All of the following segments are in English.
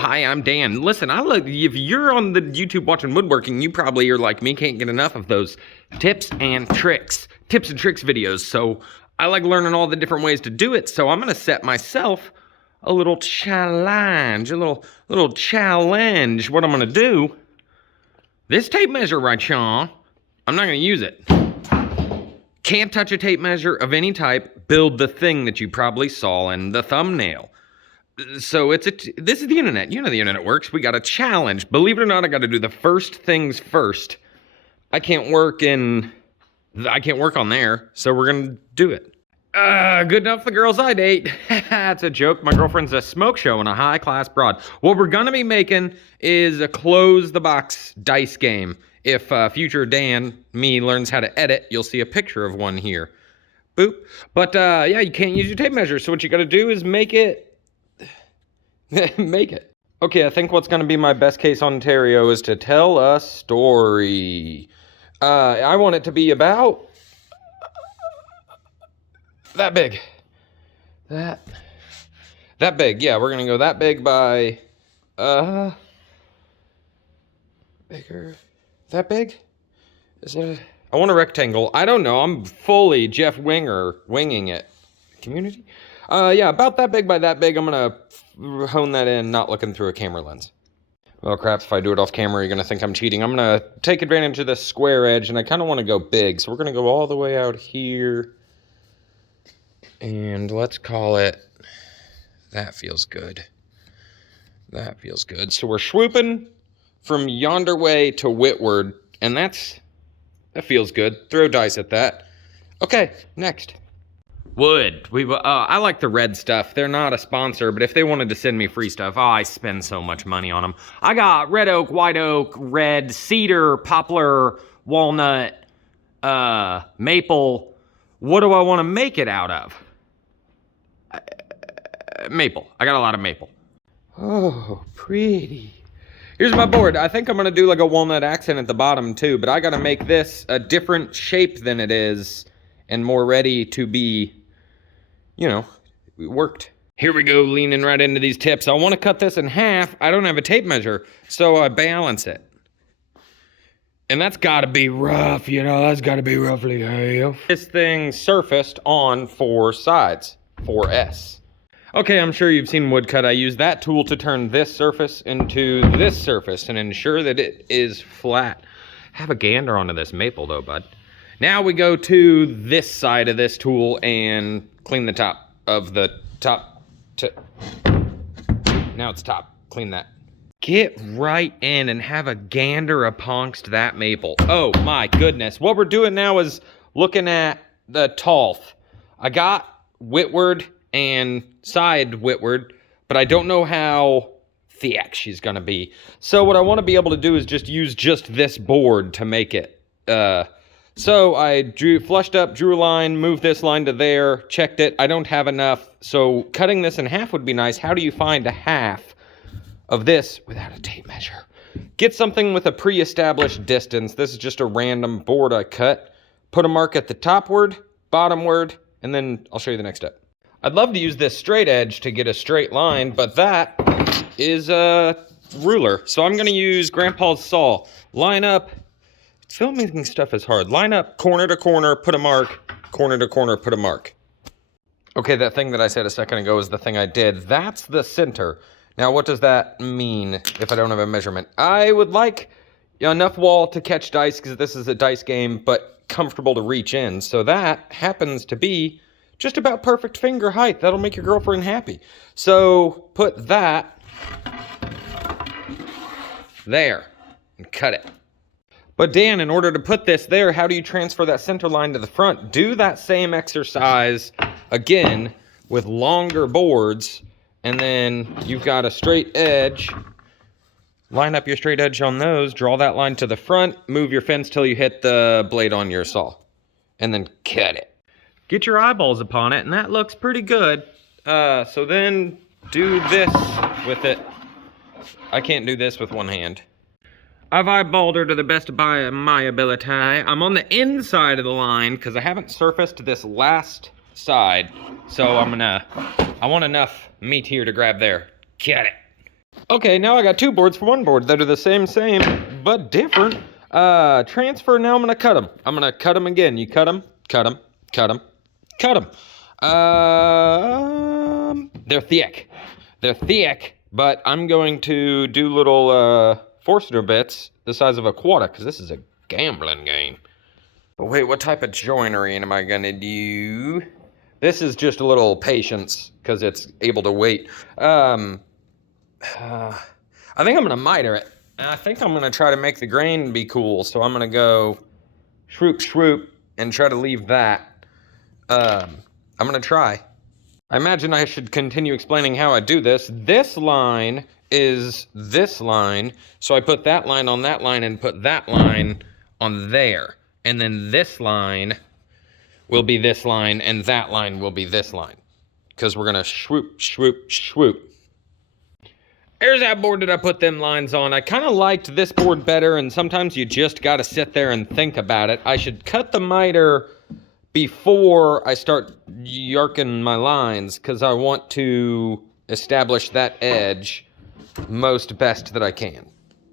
hi, I'm Dan. Listen, if you're on the YouTube watching woodworking, you probably are like me, can't get enough of those tips and tricks videos. So I like learning all the different ways to do it. So I'm gonna set myself a little challenge, a little challenge. What I'm gonna do, this tape measure right here, I'm not gonna use it. Can't touch a tape measure of any type. Build the thing that you probably saw in the thumbnail. So this is the internet. You know the internet works. We got a challenge. Believe it or not, I got to do the first things first. I can't work on there, so we're gonna do it. Good enough for the girls I date. That's a joke. My girlfriend's a smoke show and a high-class broad. What we're gonna be making is a close-the-box dice game. If future Dan, me, learns how to edit, you'll see a picture of one here. Boop. But yeah, you can't use your tape measure, so what you gotta do is make it. Make it. Okay, I think what's gonna be my best case Ontario is to tell a story. I want it to be about that big. That big. Yeah, we're gonna go that big by bigger. That big? Is it? I want a rectangle. I don't know. I'm fully Jeff winging it. Community? Yeah, about that big by that big. I'm gonna hone that in, not looking through a camera lens. Well, crap, if I do it off camera, you're gonna think I'm cheating. I'm gonna take advantage of this square edge, and I kind of want to go big. So we're gonna go all the way out here. And let's call it, that feels good. That feels good. So we're swooping from yonder way to Whitward, and that feels good. Throw dice at that. Okay, next. Wood. I like the red stuff. They're not a sponsor, but if they wanted to send me free stuff, I spend so much money on them. I got red oak, white oak, red, cedar, poplar, walnut, maple. What do I want to make it out of? Maple. I got a lot of maple. Oh, pretty. Here's my board. I think I'm going to do like a walnut accent at the bottom too, but I got to make this a different shape than it is and more ready to be, you know, worked. Here we go, leaning right into these tips. I want to cut this in half. I don't have a tape measure, so I balance it. And that's got to be rough, you know, that's got to be roughly half. This thing surfaced on 4 sides, 4S. Okay, I'm sure you've seen woodcut. I use that tool to turn this surface into this surface and ensure that it is flat. Have a gander onto this maple though, bud. Now we go to this side of this tool and clean the top of the top. Now it's top. Clean that. Get right in and have a gander amongst that maple. Oh my goodness. What we're doing now is looking at the Tolth. I got Whitward and side Whitward, but I don't know how thick she's gonna be. So what I want to be able to do is just use this board to make it. So I flushed up, drew a line, moved this line to there, checked it. I don't have enough, so cutting this in half would be nice. How do you find a half of this without a tape measure? Get something with a pre-established distance. This is just a random board I cut. Put a mark at the topward, bottomward, and then I'll show you the next step. I'd love to use this straight edge to get a straight line, but that is a ruler. So I'm gonna use Grandpa's saw. Line up, filmmaking stuff is hard. Line up corner to corner, put a mark, corner to corner, put a mark. Okay, that thing that I said a second ago is the thing I did. That's the center. Now, what does that mean if I don't have a measurement? I would like enough wall to catch dice, because this is a dice game, but comfortable to reach in. So that happens to be just about perfect finger height. That'll make your girlfriend happy. So put that there and cut it. But Dan, in order to put this there, how do you transfer that center line to the front? Do that same exercise again with longer boards, and then you've got a straight edge. Line up your straight edge on those, draw that line to the front, move your fence till you hit the blade on your saw, and then cut it. Get your eyeballs upon it, and that looks pretty good. So then do this with it. I can't do this with one hand. I've eyeballed her to the best of my ability. I'm on the inside of the line because I haven't surfaced this last side. So I want enough meat here to grab there. Cut it. Okay, now I got 2 boards for 1 board that are the same, but different. Transfer, now I'm gonna cut them. I'm gonna cut them again. You cut them, cut them, cut them, cut them. They're thick. They're thick, but I'm going to do little Forstner bits the size of a quarter, because this is a gambling game. But wait, what type of joinery am I gonna do? This is just a little patience, because it's able to wait. I think I'm gonna miter it. And I think I'm gonna try to make the grain be cool, so I'm gonna go shroop shroop and try to leave that. I'm gonna try. I imagine I should continue explaining how I do this. This line is this line, so I put that line on that line and put that line on there. And then this line will be this line, and that line will be this line. Because we're gonna shroop, shroop, shroop. There's that board that I put them lines on. I kind of liked this board better, and sometimes you just gotta sit there and think about it. I should cut the miter before I start yarking my lines, because I want to establish that edge most best that I can.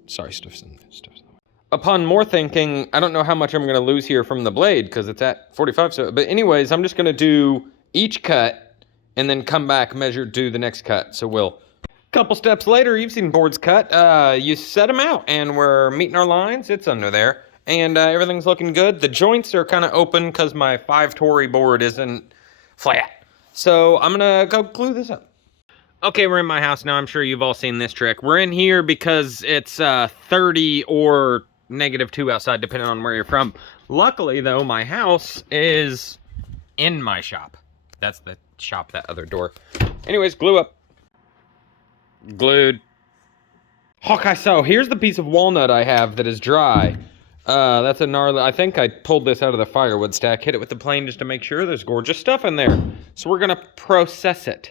Sorry, stuff's in. Upon more thinking, I don't know how much I'm gonna lose here from the blade, because it's at 45, so, but anyways, I'm just gonna do each cut, and then come back, measure, do the next cut. So we'll, couple steps later, you've seen boards cut, you set them out, and we're meeting our lines, it's under there. And everything's looking good. The joints are kind of open because my 5-Tory board isn't flat. So I'm gonna go glue this up. Okay, we're in my house now. I'm sure you've all seen this trick. We're in here because it's 30 or -2 outside, depending on where you're from. Luckily, though, my house is in my shop. That's the shop, that other door. Anyways, glue up. Glued. Hawkeye, so here's the piece of walnut I have that is dry. That's a gnarly, I think I pulled this out of the firewood stack, hit it with the plane just to make sure there's gorgeous stuff in there. So we're gonna process it.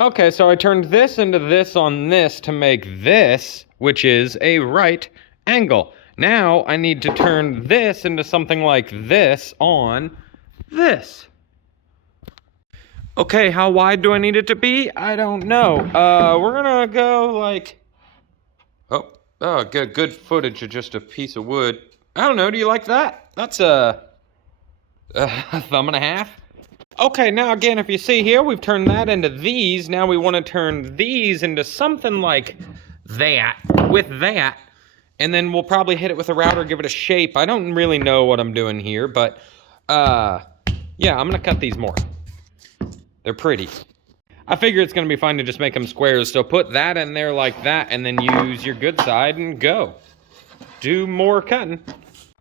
Okay, so I turned this into this on this to make this, which is a right angle. Now I need to turn this into something like this on this. Okay, how wide do I need it to be? I don't know. We're gonna go like, oh, good footage of just a piece of wood. I don't know, do you like that? That's a thumb and a half. Okay, now again, if you see here, we've turned that into these. Now we want to turn these into something like that, with that. And then we'll probably hit it with a router, give it a shape. I don't really know what I'm doing here, but yeah, I'm gonna cut these more. They're pretty. I figure it's gonna be fine to just make them squares, so put that in there like that, and then use your good side and go. Do more cutting.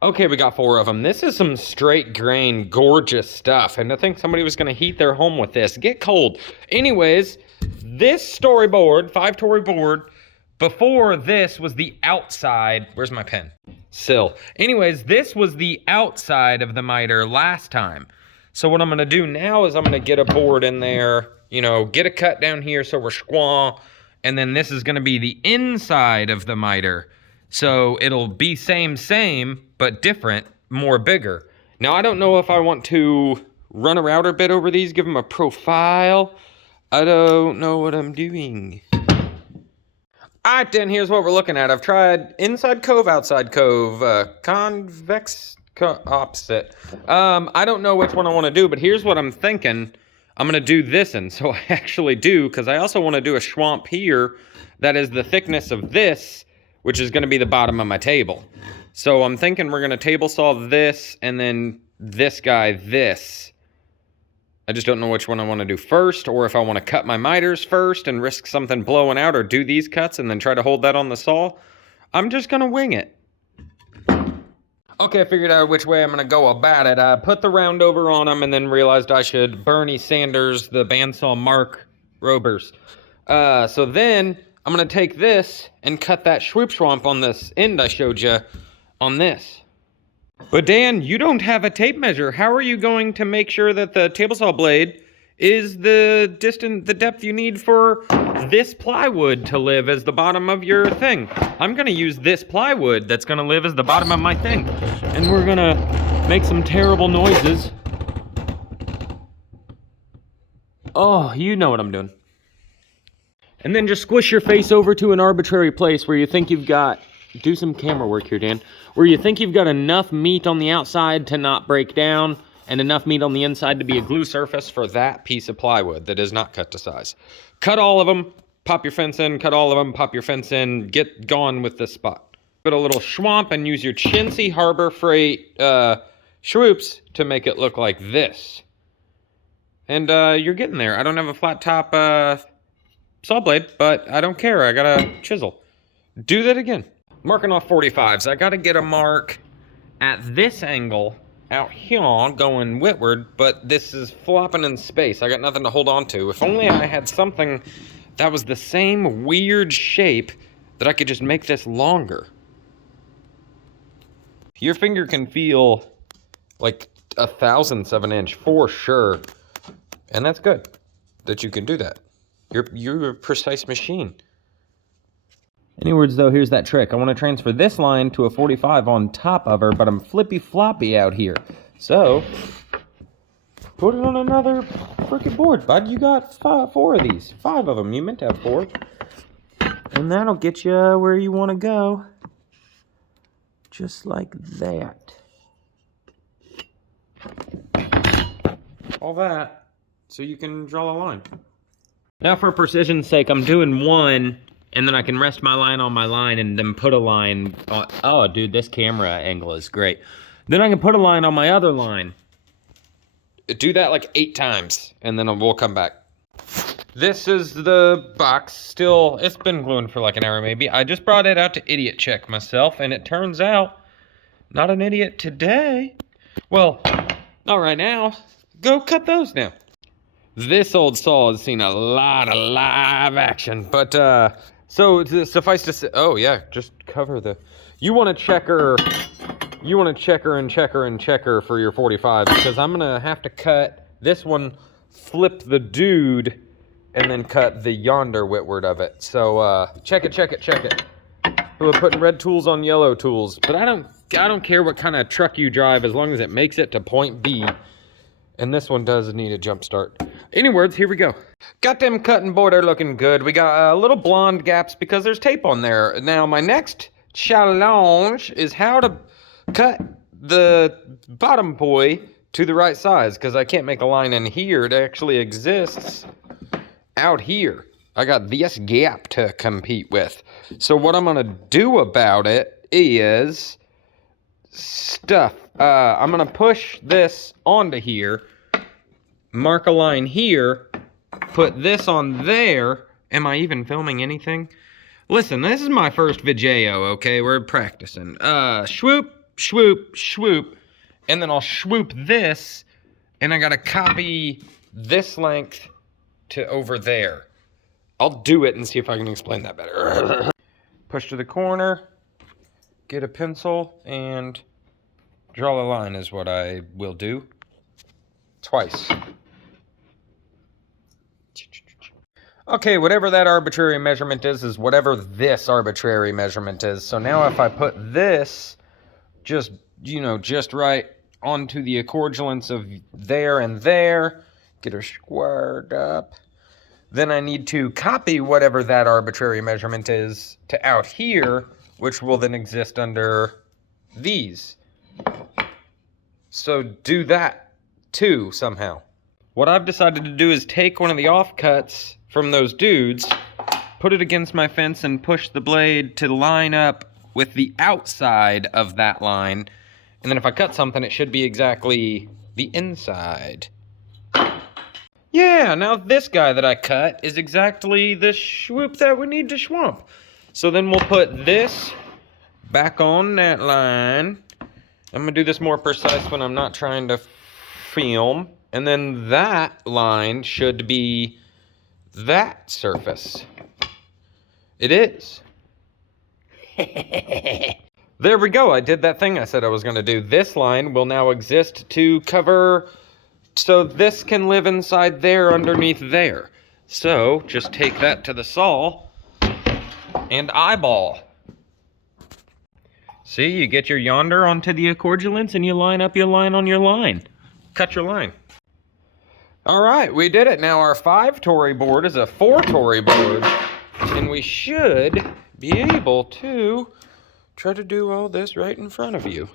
Okay, we got 4 of them. This is some straight grain, gorgeous stuff, and I think somebody was gonna heat their home with this. Get cold. Anyways, this storyboard, 5-Tory board, before this was the outside, where's my pen? Sill. Anyways, this was the outside of the miter last time. So what I'm gonna do now is I'm gonna get a board in there, you know, get a cut down here so we're squaw, and then this is gonna be the inside of the miter. So it'll be same, but different, more bigger. Now I don't know if I want to run a router bit over these, give them a profile. I don't know what I'm doing. Alright then, here's what we're looking at. I've tried inside cove, outside cove, convex, opposite. I don't know which one I want to do, but here's what I'm thinking. I'm going to do this, and so I actually do, because I also want to do a schwamp here that is the thickness of this, which is going to be the bottom of my table. So I'm thinking we're going to table saw this, and then this guy this. I just don't know which one I want to do first, or if I want to cut my miters first and risk something blowing out, or do these cuts and then try to hold that on the saw. I'm just going to wing it. Okay, I figured out which way I'm going to go about it. I put the round over on them and then realized I should Bernie Sanders, the bandsaw Mark Robers. So then I'm going to take this and cut that swoop swamp on this end I showed you on this. But Dan, you don't have a tape measure. How are you going to make sure that the table saw blade is the depth you need for this plywood to live as the bottom of your thing? I'm gonna use this plywood that's gonna live as the bottom of my thing. And we're gonna make some terrible noises. Oh, you know what I'm doing. And then just squish your face over to an arbitrary place where you think you've got, do some camera work here, Dan, where you think you've got enough meat on the outside to not break down and enough meat on the inside to be a glue surface for that piece of plywood that is not cut to size. Cut all of them, pop your fence in, cut all of them, pop your fence in, get gone with this spot. Put a little schwamp and use your chintzy Harbor Freight swoops to make it look like this. And you're getting there. I don't have a flat top saw blade, but I don't care. I got a chisel. Do that again. Marking off 45s. I got to get a mark at this angle out here going whitward, but this is flopping in space. I got nothing to hold on to. If only I had something that was the same weird shape that I could just make this longer. Your finger can feel like 1/1000th of an inch for sure. And that's good that you can do that. You're a precise machine. Any words though, here's that trick. I want to transfer this line to a 45 on top of her, but I'm flippy floppy out here. So, put it on another frickin' board, bud. You got 4 of these. 5 of them. You meant to have 4. And that'll get you where you want to go. Just like that. All that. So you can draw a line. Now for precision's sake, I'm doing one, and then I can rest my line on my line and then put a line on, oh dude, this camera angle is great. Then I can put a line on my other line. Do that like 8 times, and then we'll come back. This is the box, still, it's been gluing for like an hour maybe. I just brought it out to idiot check myself, and it turns out, not an idiot today. Well, not right now. Go cut those now. This old saw has seen a lot of live action, but so suffice to say, oh yeah, just cover the, you want to checker and checker for your 45, because I'm gonna have to cut this one, flip the dude, and then cut the yonder whitward of it. So check it. We're putting red tools on yellow tools, but I don't care what kind of truck you drive as long as it makes it to point B. And this one does need a jump start. Any words, here we go. Got them cutting board are looking good. We got little blonde gaps because there's tape on there. Now my next challenge is how to cut the bottom boy to the right size, because I can't make a line in here. It actually exists out here. I got this gap to compete with. So what I'm gonna do about it is stuff. I'm gonna push this onto here, mark a line here, put this on there. Am I even filming anything? Listen, this is my first video, okay? We're practicing. Swoop, swoop, swoop, and then I'll swoop this, and I gotta copy this length to over there. I'll do it and see if I can explain that better. Push to the corner, get a pencil, and draw a line is what I will do. Twice. Okay, whatever that arbitrary measurement is whatever this arbitrary measurement is. So now if I put this just, just right onto the accordulance of there and there, get her squared up, then I need to copy whatever that arbitrary measurement is to out here, which will then exist under these. So do that too somehow. What I've decided to do is take one of the offcuts from those dudes, put it against my fence, and push the blade to line up with the outside of that line. And then if I cut something, it should be exactly the inside. Yeah, now this guy that I cut is exactly the swoop that we need to swamp. So then we'll put this back on that line. I'm gonna do this more precise when I'm not trying to film. And then that line should be that surface. It is. There we go. I did that thing I said I was gonna do. This line will now exist to cover, so this can live inside there underneath there. So just take that to the saw and eyeball. See, you get your yonder onto the accordulance and you line up your line on your line. Cut your line. All right, we did it. Now our 5 Tory board is a 4 Tory board. And we should be able to try to do all this right in front of you.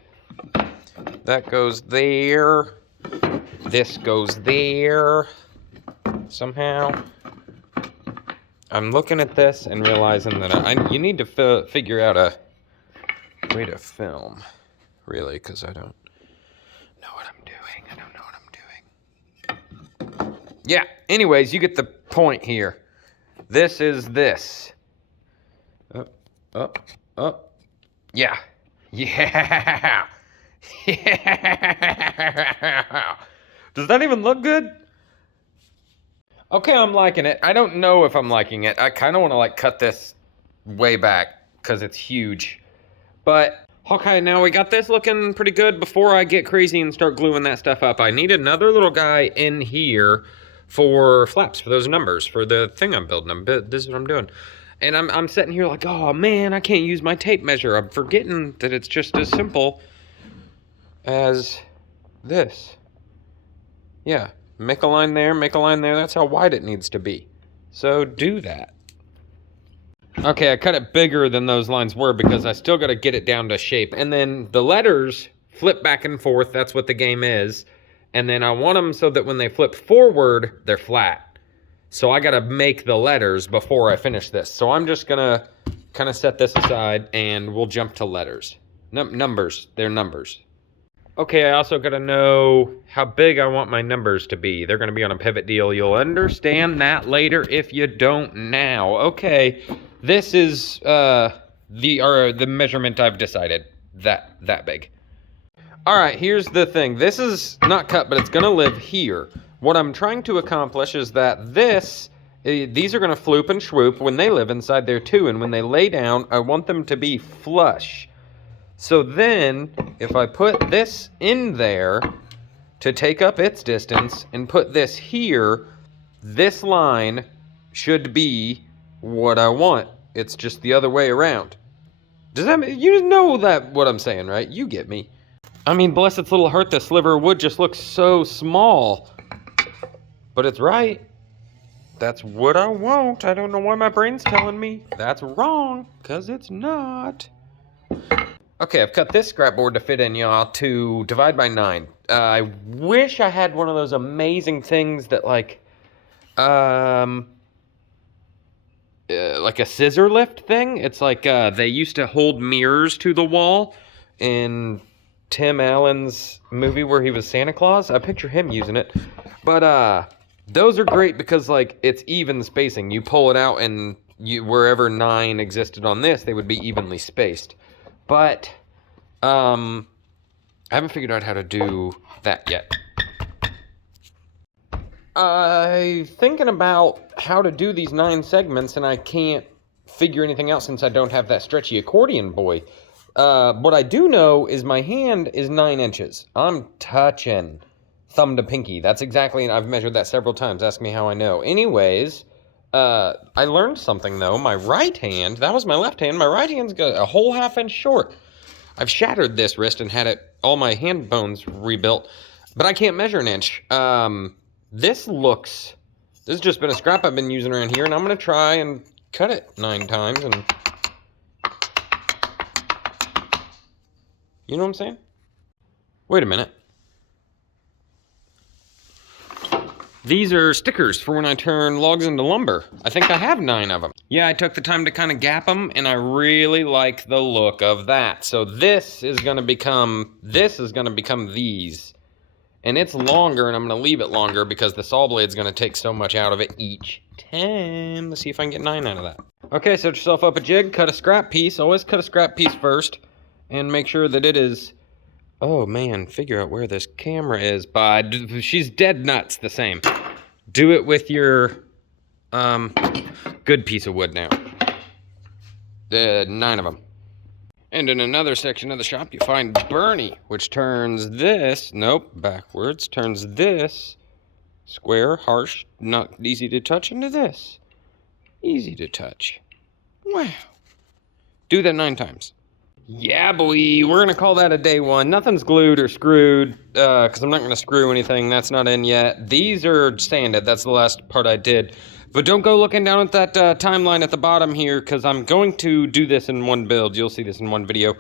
That goes there. This goes there. Somehow. I'm looking at this and realizing that you need to figure out a way to film, really, because I don't know what I'm doing. I don't know what I'm doing. Yeah, anyways, you get the point here. This is this. Up. Yeah. Yeah. Yeah. Does that even look good? Okay, I'm liking it. I don't know if I'm liking it. I kind of want to like cut this way back because it's huge. But, okay, now we got this looking pretty good. Before I get crazy and start gluing that stuff up, I need another little guy in here for flaps, for those numbers, for the thing I'm building. This is what I'm doing. And I'm sitting here like, oh man, I can't use my tape measure. I'm forgetting that it's just as simple as this. Yeah. Make a line there, make a line there. That's how wide it needs to be. So do that. Okay, I cut it bigger than those lines were because I still got to get it down to shape. And then the letters flip back and forth. That's what the game is. And then I want them so that when they flip forward, they're flat. So I got to make the letters before I finish this. So I'm just going to kind of set this aside and we'll jump to letters. Numbers. They're numbers. Okay, I also got to know how big I want my numbers to be. They're going to be on a pivot deal. You'll understand that later if you don't now. Okay, this is the measurement I've decided. That big. All right, here's the thing. This is not cut, but it's going to live here. What I'm trying to accomplish is that these are going to floop and shwoop when they live inside there too. And when they lay down, I want them to be flush. So then, if I put this in there to take up its distance and put this here, this line should be what I want. It's just the other way around. Does that mean, you know that what I'm saying, right? You get me. I mean, bless its little heart, the sliver of wood just looks so small. But it's right. That's what I want. I don't know why my brain's telling me that's wrong, because it's not. Okay, I've cut this scrapboard to fit in, y'all, to divide by 9. I wish I had one of those amazing things that, like a scissor lift thing. It's like they used to hold mirrors to the wall in Tim Allen's movie where he was Santa Claus. I picture him using it. But those are great because, like, it's even spacing. You pull it out and wherever 9 existed on this, they would be evenly spaced. But I haven't figured out how to do that yet. I'm thinking about how to do these 9 segments, and I can't figure anything out since I don't have that stretchy accordion boy. What I do know is my hand is 9 inches. I'm touching thumb to pinky. That's exactly, I've measured that several times. Ask me how I know. Anyways, I learned something, though. My right hand, that was my left hand. My right hand's got a whole half inch short. I've shattered this wrist and had all my hand bones rebuilt, but I can't measure an inch. This has just been a scrap I've been using around here, and I'm going to try and cut it 9 times. And you know what I'm saying? Wait a minute. These are stickers for when I turn logs into lumber. I think I have 9 of them. Yeah, I took the time to kind of gap them, and I really like the look of that. So this is going to become these. And it's longer, and I'm going to leave it longer because the saw blade's going to take so much out of it each time. Let's see if I can get 9 out of that. Okay, set yourself up a jig, cut a scrap piece. Always cut a scrap piece first, and make sure that it is... Oh, man, figure out where this camera is. She's dead nuts the same. Do it with your good piece of wood now. 9 of them. And in another section of the shop, you find Bernie, which turns this, backwards, turns this square, harsh, not easy to touch into this. Easy to touch. Wow. Do that 9 times. Yeah, boy, we're going to call that a day 1. Nothing's glued or screwed, because I'm not going to screw anything. That's not in yet. These are sanded. That's the last part I did. But don't go looking down at that timeline at the bottom here, because I'm going to do this in one build. You'll see this in one video.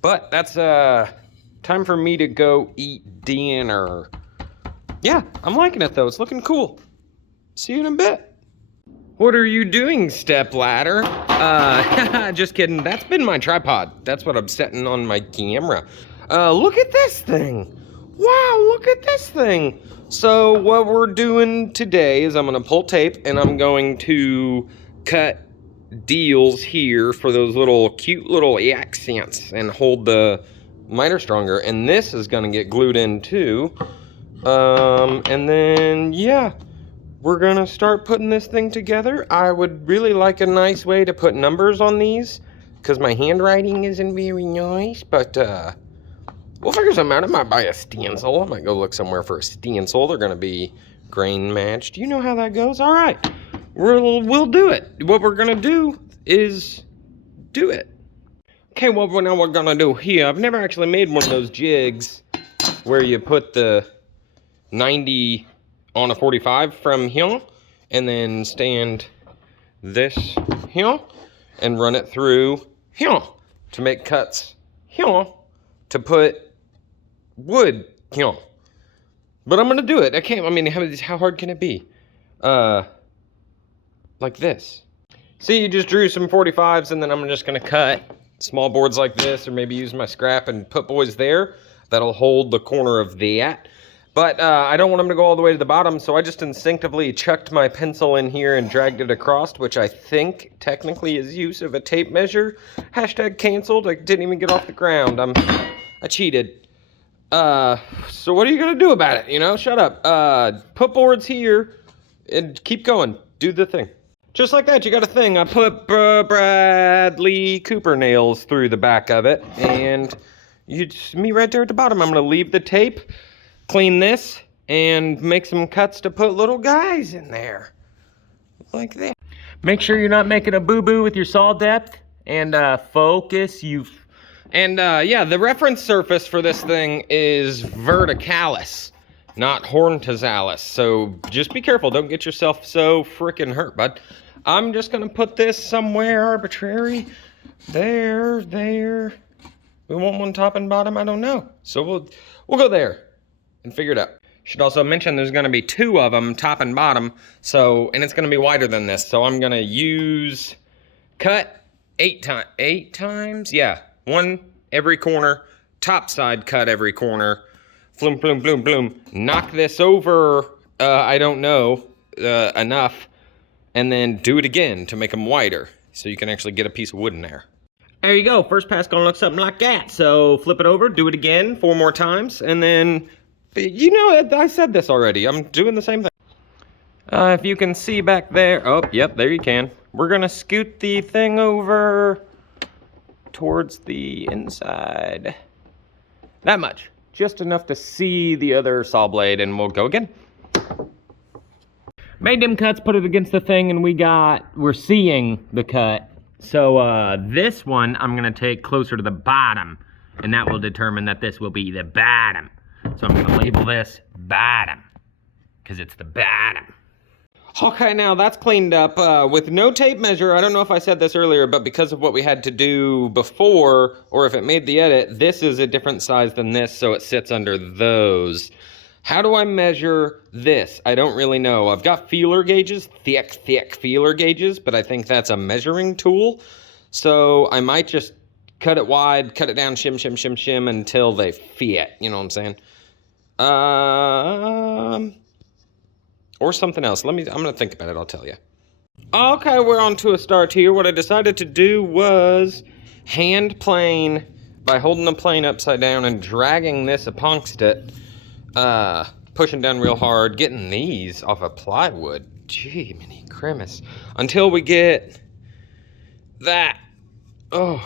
But that's time for me to go eat dinner. Yeah, I'm liking it though. It's looking cool. See you in a bit. What are you doing, stepladder? Just kidding. That's been my tripod. That's what I'm setting on my camera. Look at this thing. Wow, look at this thing. So what we're doing today is I'm gonna pull tape and I'm going to cut deals here for those little cute little accents and hold the miter stronger. And this is gonna get glued in too. And then, yeah, we're gonna start putting this thing together. I would really like a nice way to put numbers on these because my handwriting isn't very nice, but we'll figure something out. I might buy a stencil. I might go look somewhere for a stencil. They're gonna be grain matched. You know how that goes. All right, we'll do it. What we're gonna do is do it. Okay, well, now we're gonna do here. I've never actually made one of those jigs where you put the 90 on a 45 from here and then stand this here and run it through here to make cuts here to put wood here. But I'm gonna do it. I can't, I mean, how hard can it be? Like this. See, you just drew some 45s and then I'm just gonna cut small boards like this, or maybe use my scrap and put boys there. That'll hold the corner of that. But I don't want them to go all the way to the bottom, so I just instinctively chucked my pencil in here and dragged it across, which I think technically is use of a tape measure. Hashtag canceled. I didn't even get off the ground. I cheated. So what are you gonna do about it? You know, shut up. Put boards here and keep going. Do the thing. Just like that, you got a thing. I put Bradley Cooper nails through the back of it, and you just me right there at the bottom. I'm gonna leave the tape. Clean this and make some cuts to put little guys in there like that. Make sure you're not making a boo-boo with your saw depth and focus. Yeah, the reference surface for this thing is verticalis, not horntosalis. So just be careful. Don't get yourself so freaking hurt, bud. I'm just gonna put this somewhere arbitrary. There. We want one top and bottom, I don't know. So we'll go there and figure it out. Should also mention there's gonna be two of them, top and bottom, and it's gonna be wider than this. So I'm gonna use cut eight times, yeah. One every corner, top side cut every corner, floom, bloom, bloom, bloom. Knock this over, I don't know, enough, and then do it again to make them wider so you can actually get a piece of wood in there. There you go, first pass gonna look something like that. So flip it over, do it again 4 more times, and then, you know, I said this already. I'm doing the same thing. If you can see back there. Oh, yep, there you can. We're gonna scoot the thing over towards the inside. That much. Just enough to see the other saw blade, and we'll go again. Made them cuts, put it against the thing, and we're seeing the cut. So this one I'm gonna take closer to the bottom, and that will determine that this will be the bottom. So I'm gonna label this bottom, because it's the bottom. Okay, now that's cleaned up with no tape measure. I don't know if I said this earlier, but because of what we had to do before, or if it made the edit, this is a different size than this, so it sits under those. How do I measure this? I don't really know. I've got feeler gauges, thick feeler gauges, but I think that's a measuring tool. So I might just cut it wide, cut it down, shim until they fit. You know what I'm saying? Or something else. I'm gonna think about it, I'll tell you. Okay, we're on to a start here. What I decided to do was hand plane by holding the plane upside down and dragging this amongst it. Pushing down real hard, getting these off of plywood. Gee, mini Christmas. Until we get that. Oh.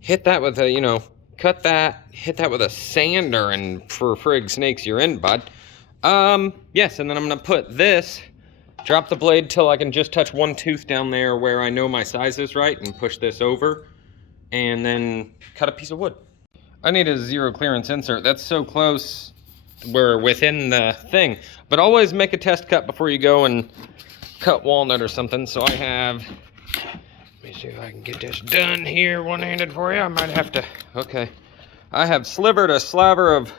Hit that with a, cut that, hit that with a sander, and for frig snakes, you're in, bud. Yes, and then I'm gonna put this, drop the blade till I can just touch one tooth down there where I know my size is right, and push this over, and then cut a piece of wood. I need a zero clearance insert. That's so close. We're within the thing. But always make a test cut before you go and cut walnut or something. So I have, let me see if I can get this done here one-handed for you. I might have to, okay. I have slivered a slaver of,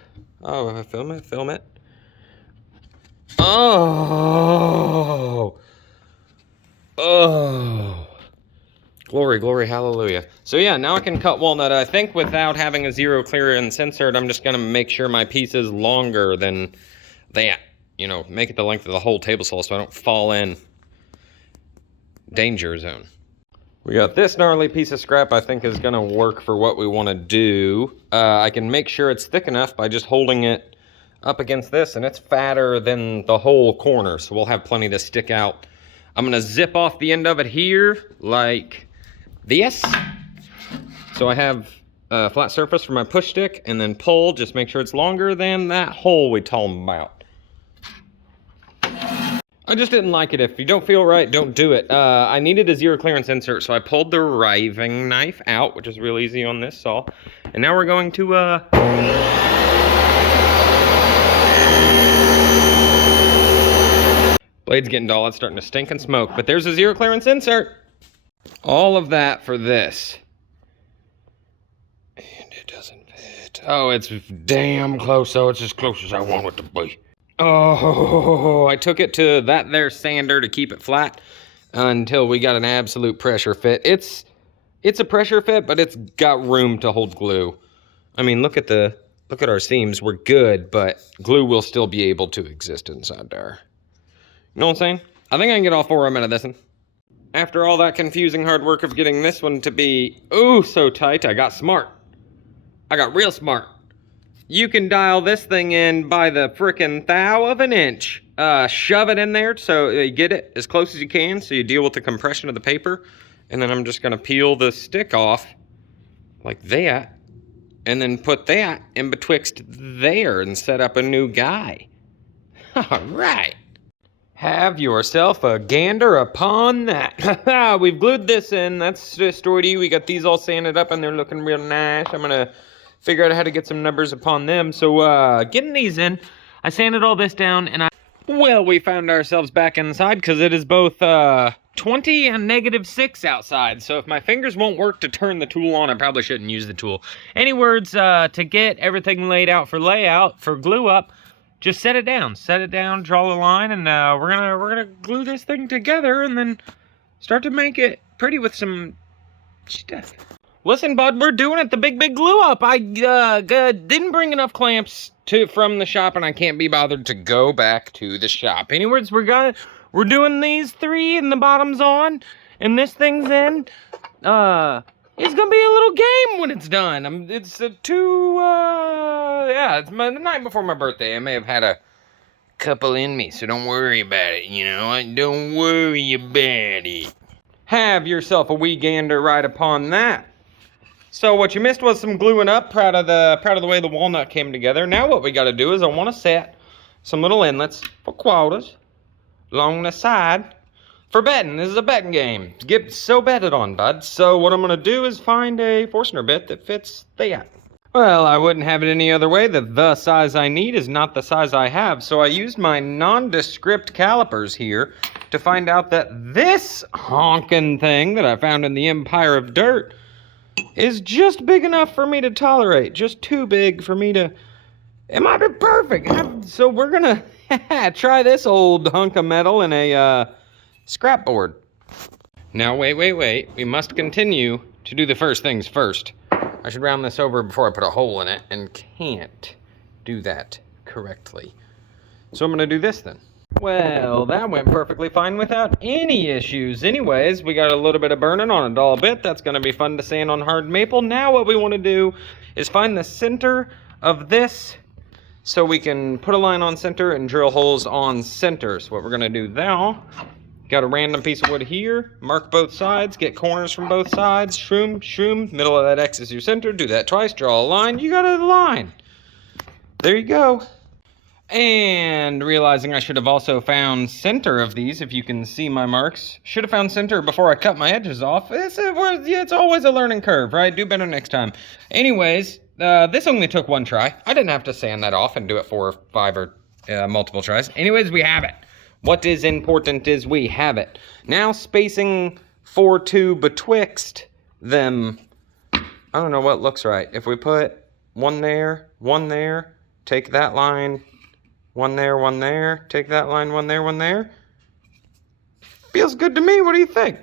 oh, film it. Oh. Glory, hallelujah. So yeah, now I can cut walnut. I think without having a zero clearance insert, I'm just gonna make sure my piece is longer than that. You know, make it the length of the whole table saw so I don't fall in danger zone. We got this gnarly piece of scrap I think is gonna work for what we wanna do. I can make sure it's thick enough by just holding it up against this, and it's fatter than the whole corner, so we'll have plenty to stick out. I'm gonna zip off the end of it here like this. So I have a flat surface for my push stick, and then pull, just make sure it's longer than that hole we told them about. I just didn't like it. If you don't feel right, don't do it. I needed a zero clearance insert, so I pulled the riving knife out, which is real easy on this saw. And now we're going to, blade's getting dull, it's starting to stink and smoke, but there's a zero clearance insert. All of that for this. And it doesn't fit. Oh, it's damn close, so it's as close as I want it to be. Oh, I took it to that there sander to keep it flat until we got an absolute pressure fit. It's a pressure fit, but it's got room to hold glue. I mean, look at our seams. We're good, but glue will still be able to exist inside there. You know what I'm saying? I think I can get all four of them out of this one. After all that confusing hard work of getting this one to be, ooh, so tight, I got smart. I got real smart. You can dial this thing in by the frickin' thou of an inch. Shove it in there so you get it as close as you can so you deal with the compression of the paper. And then I'm just gonna peel the stick off like that and then put that in betwixt there and set up a new guy. All right. Have yourself a gander upon that. We've glued this in. That's just already. We got these all sanded up and they're looking real nice. I'm gonna figure out how to get some numbers upon them. So getting these in, I sanded all this down and well, we found ourselves back inside because it is both 20 and -6 outside. So if my fingers won't work to turn the tool on, I probably shouldn't use the tool. Any words to get everything laid out for layout, for glue up, just set it down, draw a line, and we're gonna glue this thing together and then start to make it pretty with some stuff. Listen, bud, we're doing it the big glue up. I didn't bring enough clamps from the shop, and I can't be bothered to go back to the shop. Anyways, we're doing these three, and the bottom's on, and this thing's in. It's gonna be a little game when it's done. It's the night before my birthday. I may have had a couple in me, so don't worry about it, you know. Don't worry about it. Have yourself a wee gander right upon that. So what you missed was some gluing up. Proud of the way the walnut came together. Now what we gotta do is I wanna set some little inlets for quarters along the side. For betting, this is a betting game. Get so betted on, bud. So what I'm gonna do is find a Forstner bit that fits that. Well, I wouldn't have it any other way. The size I need is not the size I have. So I used my nondescript calipers here to find out that this honkin' thing that I found in the Empire of Dirt is just big enough for me to tolerate. Just too big for me to... It might be perfect. So we're gonna try this old hunk of metal in a... scrap board. Now, wait. We must continue to do the first things first. I should round this over before I put a hole in it and can't do that correctly. So I'm gonna do this then. Well, that went perfectly fine without any issues. Anyways, we got a little bit of burning on a dull bit. That's gonna be fun to sand on hard maple. Now what we wanna do is find the center of this so we can put a line on center and drill holes on center. So what we're gonna do now, got a random piece of wood here, mark both sides, get corners from both sides, shroom, middle of that X is your center, do that twice, draw a line, you got a line. There you go. And realizing I should have also found center of these, if you can see my marks. Should have found center before I cut my edges off. It's always a learning curve, right? Do better next time. Anyways, this only took one try. I didn't have to sand that off and do it 4 or 5 or multiple tries. Anyways, we have it. What is important is we have it. Now spacing 4-2 betwixt them. I don't know what looks right. If we put one there, take that line, one there, take that line, one there. Feels good to me. What do you think?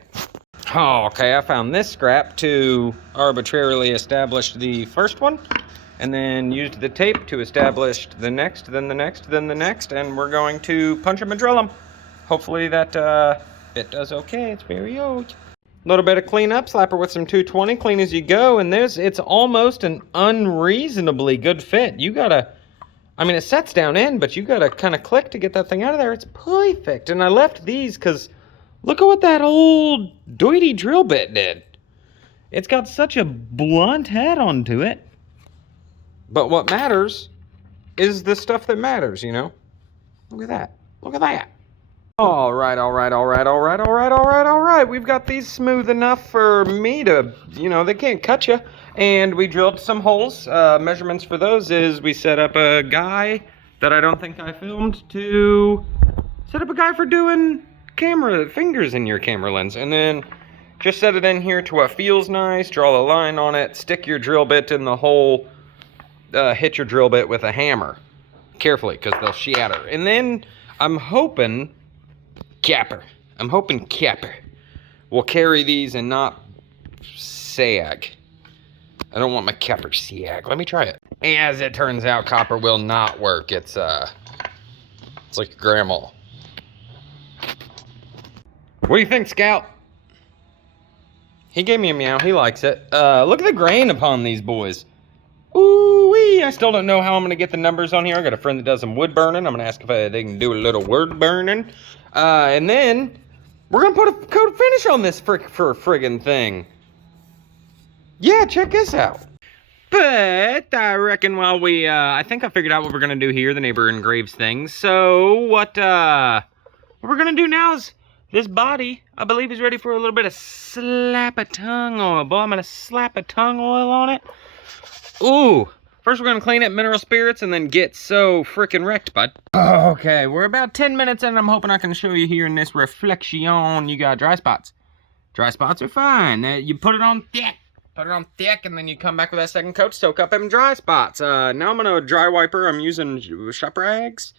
Oh, okay, I found this scrap to arbitrarily establish the first one, and then used the tape to establish the next, then the next, then the next, and we're going to punch them and drill them. Hopefully that it does okay. It's very old. A little bit of cleanup, slap her with some 220, clean as you go, and it's almost an unreasonably good fit. You gotta, I mean, it sets down in, but you gotta kind of click to get that thing out of there. It's perfect. And I left these because look at what that old doity drill bit did. It's got such a blunt head onto it. But what matters is the stuff that matters, you know? Look at that. Look at that. All right. We've got these smooth enough for me to, you know, they can't cut you. And we drilled some holes. Measurements for those is we set up a guy that I don't think I filmed to set up a guy for doing camera fingers in your camera lens. And then just set it in here to what feels nice. Draw a line on it. Stick your drill bit in the hole. Hit your drill bit with a hammer. Carefully, because they'll shatter. And then I'm hoping Capper will carry these and not sag. I don't want my capper sag. Let me try it. As it turns out, copper will not work. It's like your grandma. What do you think, Scout? He gave me a meow. He likes it. Look at the grain upon these boys. Ooh-wee. I still don't know how I'm going to get the numbers on here. I got a friend that does some wood burning. I'm going to ask if they can do a little wood burning. And then we're going to put a coat of finish on this friggin' thing. Yeah, check this out. But I reckon while we, I think I figured out what we're going to do here. The neighbor engraves things. So what we're going to do now is this body, I believe, is ready for a little bit of slap of tongue oil. Boy, I'm going to slap a tongue oil on it. Ooh. First, we're going to clean it, mineral spirits, and then get so frickin' wrecked, bud. Okay, we're about 10 minutes in, and I'm hoping I can show you here in this reflection. You got dry spots. Dry spots are fine. You put it on thick. Put it on thick, and then you come back with that second coat, soak up them dry spots. Now I'm going to dry wiper. I'm using shop rags.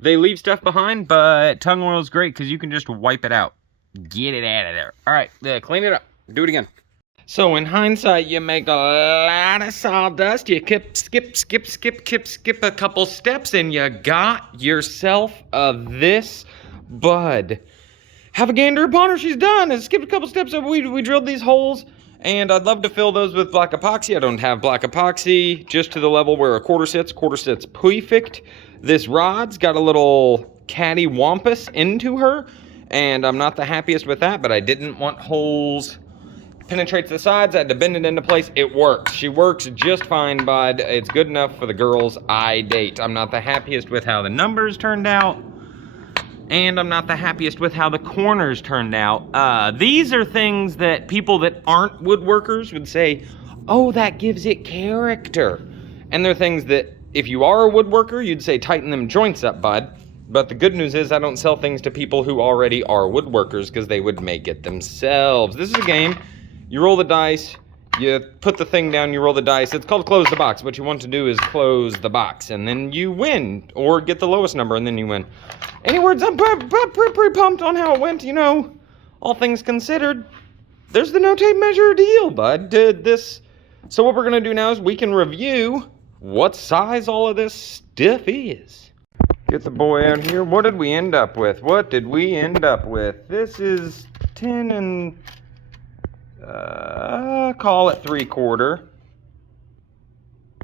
They leave stuff behind, but tongue oil is great because you can just wipe it out. Get it out of there. All right, clean it up. Do it again. So in hindsight, you make a lot of sawdust. You skip a couple steps, and you got yourself this bud. Have a gander upon her. She's done. Skipped a couple steps. We drilled these holes, and I'd love to fill those with black epoxy. I don't have black epoxy, just to the level where a quarter sits. Quarter sits perfect. This rod's got a little catty wampus into her, and I'm not the happiest with that, but I didn't want holes. Penetrates the sides. I had to bend it into place. It works. She works just fine, bud. It's good enough for the girls I date. I'm not the happiest with how the numbers turned out, and I'm not the happiest with how the corners turned out. These are things that people that aren't woodworkers would say, oh, that gives it character. And they're things that if you are a woodworker, you'd say tighten them joints up, bud. But the good news is I don't sell things to people who already are woodworkers because they would make it themselves. This is a game. You roll the dice, you put the thing down, you roll the dice. It's called close the box. What you want to do is close the box, and then you win, or get the lowest number, and then you win. Any words? I'm pretty pumped on how it went, you know. All things considered, there's the no tape measure deal, bud. So what we're going to do now is we can review what size all of this stuff is. Get the boy out here. What did we end up with? This is 10 and... call it 3/4.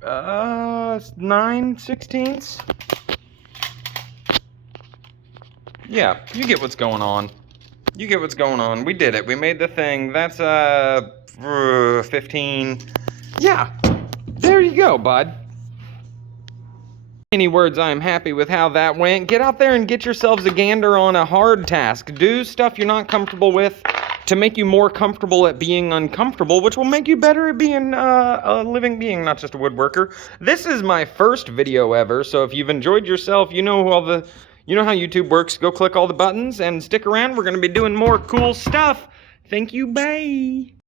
9/16. Yeah, you get what's going on. We did it. We made the thing. That's 15. Yeah, there you go, bud. Any words, I am happy with how that went. Get out there and get yourselves a gander on a hard task. Do stuff you're not comfortable with to make you more comfortable at being uncomfortable, which will make you better at being a living being, not just a woodworker. This is my first video ever, so if you've enjoyed yourself, you know You know how YouTube works. Go click all the buttons and stick around. We're going to be doing more cool stuff. Thank you. Bye.